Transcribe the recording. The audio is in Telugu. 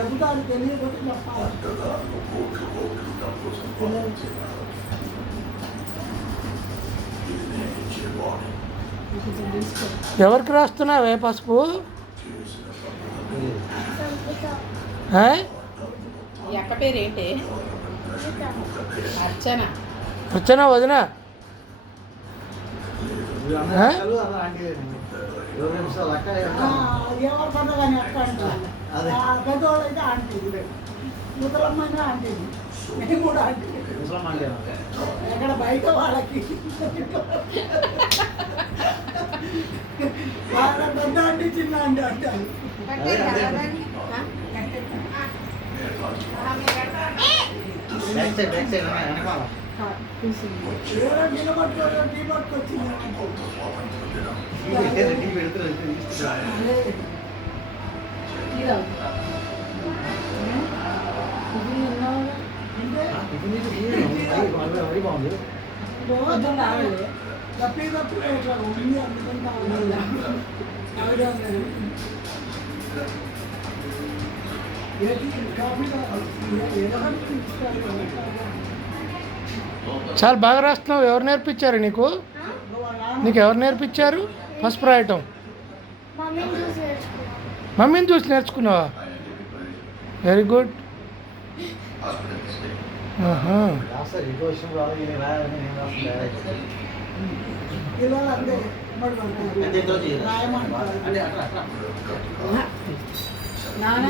చెబుతాను తెలియకపోతే చెప్పాలి. ఎవరికి రాస్తున్నావే పసుపు? ఈ అక్క పేరు ఏంటి? అర్చన. అర్చన వదిన. ఎవరు పండుగని అక్క అంటారు. పెద్దవాళ్ళు అయితే ఆంటీ, ముసలమ్మైన ఆంటీ, మేము కూడా ఆంటీ. ఎక్కడ బయట వాళ్ళకి వాళ్ళ పెద్ద ఆంటీ చిన్న ఆంటీ అంటారు. ఎవరో నిలబట్టుకోరు, టీ పట్టుకొచ్చింది. తప్పి ఇట్లా ఉంది అందుకుంటా చాలా బాగా రాస్తున్నావు. ఎవరు నేర్పించారు నీకు? నీకు ఎవరు నేర్పించారు పసుపు రాయటం? మమ్మీని చూసి నేర్చుకున్నావా? Very good. రాయమంటారు. నాన్న